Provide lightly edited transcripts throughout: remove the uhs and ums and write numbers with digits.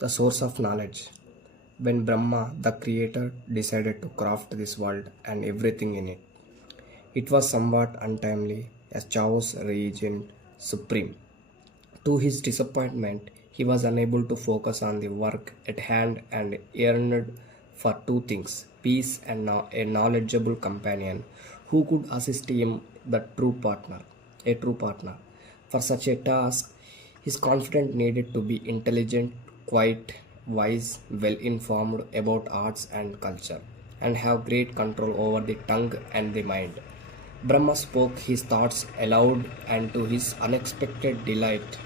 the source of knowledge. When Brahma, the creator, decided to craft this world and everything in it, it was somewhat untimely as Chaos reigned supreme. To his disappointment, he was unable to focus on the work at hand and yearned for two things: peace and a knowledgeable companion who could assist him, a true partner. For such a task, his confidant needed to be intelligent, quiet, wise, well informed about arts and culture, and have great control over the tongue and the mind. Brahma spoke his thoughts aloud, and to his unexpected delight,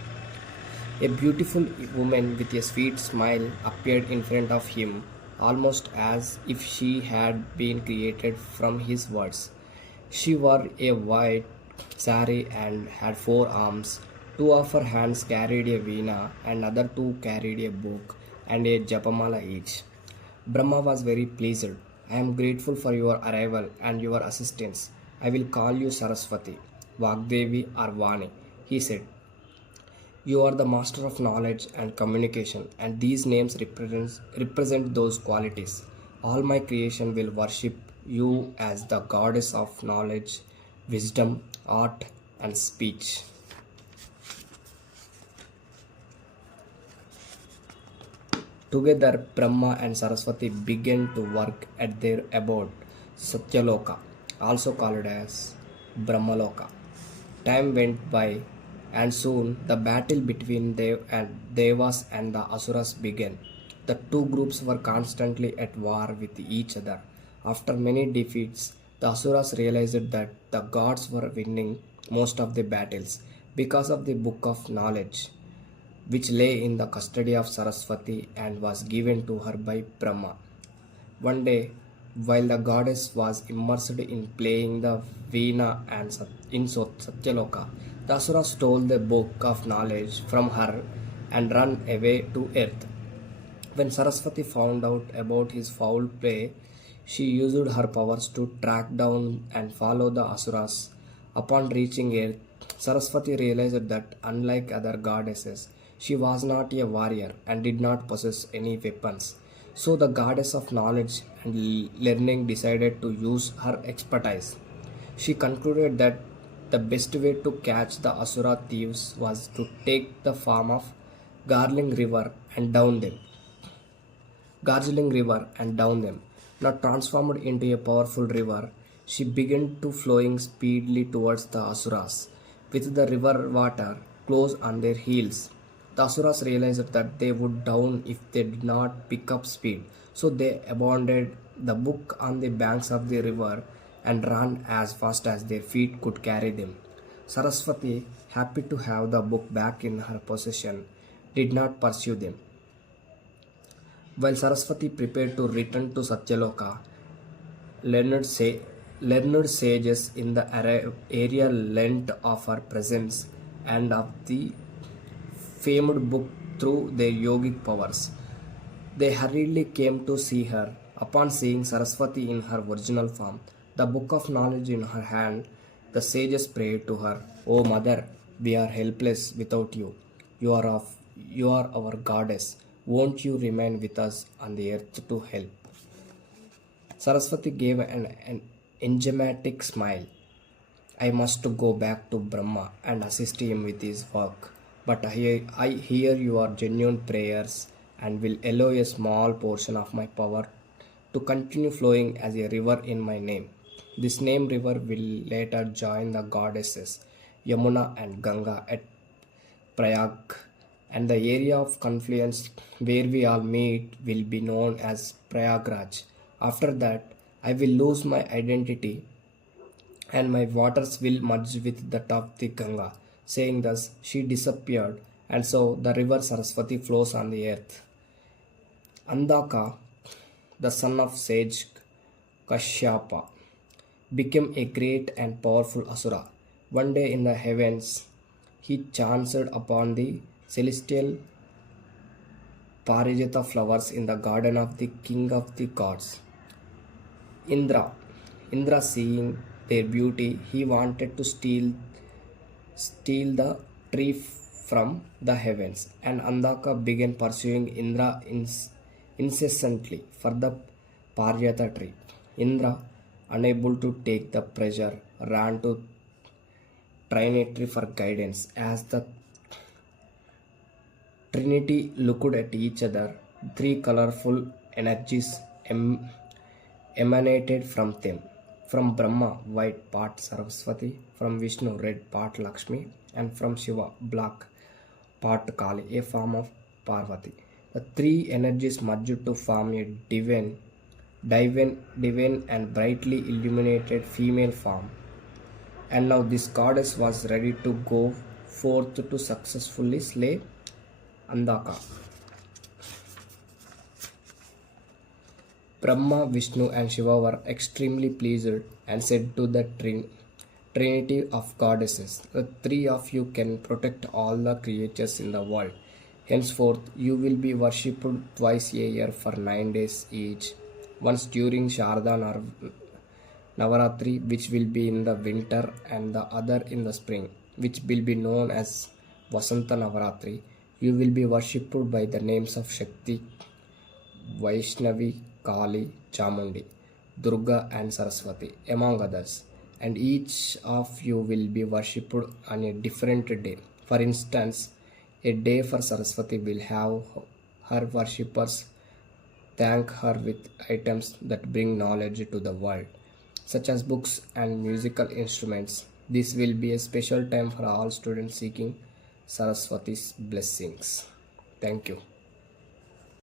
a beautiful woman with a sweet smile appeared in front of him, almost as if she had been created from his words. She wore a white sari and had four arms. Two of her hands carried a veena, and other two carried a book and a japamala each. Brahma was very pleased. I am grateful for your arrival and your assistance. I will call you Saraswati, Vagdevi or Vani, he said. You are the master of knowledge and communication, and these names represent those qualities. All my creation will worship you as the goddess of knowledge, wisdom, art, and speech. Together, Brahma and Saraswati began to work at their abode, Satyaloka, also called as Brahmaloka. Time went by, and soon the battle between Devas and the Asuras began. The two groups were constantly at war with each other. After many defeats, the Asuras realized that the gods were winning most of the battles because of the Book of Knowledge, which lay in the custody of Saraswati and was given to her by Brahma. One day, while the goddess was immersed in playing the veena in Satyaloka, the Asura stole the book of knowledge from her and ran away to earth. When Saraswati found out about his foul play, she used her powers to track down and follow the Asuras. Upon reaching earth, Saraswati realized that unlike other goddesses, she was not a warrior and did not possess any weapons. So the goddess of knowledge and learning decided to use her expertise. She concluded that the best way to catch the Asura thieves was to take the form of Garling River and down them. Gargling River and down them. Now transformed into a powerful river, she began to flowing speedily towards the Asuras, with the river water close on their heels. The Asuras realized that they would down if they did not pick up speed, so they abandoned the book on the banks of the river and ran as fast as their feet could carry them. Saraswati, happy to have the book back in her possession, did not pursue them. While Saraswati prepared to return to Satyaloka, learned, sa- learned sages in the area learnt of her presence and of the famed book through their yogic powers. They hurriedly came to see her. Upon seeing Saraswati in her original form, the book of knowledge in her hand, the sages prayed to her, O Mother, we are helpless without you. You are our goddess. Won't you remain with us on the earth to help? Saraswati gave an enigmatic smile. I must go back to Brahma and assist him with his work. But I hear your genuine prayers and will allow a small portion of my power to continue flowing as a river in my name. This name river will later join the goddesses Yamuna and Ganga at Prayag, and the area of confluence where we all meet will be known as Prayagraj. After that, I will lose my identity and my waters will merge with that of the Ganga. Saying thus, she disappeared, and so the river Saraswati flows on the earth. Andaka, the son of sage Kashyapa, became a great and powerful Asura. One day in the heavens, he chanced upon the celestial Parijata flowers in the garden of the king of the gods, Indra. Indra, seeing their beauty, he wanted to steal the tree from the heavens, and Andaka began pursuing Indra incessantly for the Paryata tree. Indra, unable to take the pressure, ran to Trinity for guidance. As the Trinity looked at each other, three colorful energies emanated from them. From Brahma, white part Saraswati, from Vishnu, red part Lakshmi, and from Shiva, black part Kali, a form of Parvati. The three energies merged to form a divine and brightly illuminated female form. And now this goddess was ready to go forth to successfully slay Andaka. Brahma, Vishnu, and Shiva were extremely pleased and said to the trinity of goddesses, "The three of you can protect all the creatures in the world. Henceforth, you will be worshipped twice a year for 9 days each, once during Sharda Navaratri, which will be in the winter, and the other in the spring, which will be known as Vasanta Navaratri. You will be worshipped by the names of Shakti, Vaishnavi, Kali, Chamundi, Durga, and Saraswati, among others, and each of you will be worshipped on a different day. For instance, a day for Saraswati will have her worshippers thank her with items that bring knowledge to the world, such as books and musical instruments. This will be a special time for all students seeking Saraswati's blessings. Thank you.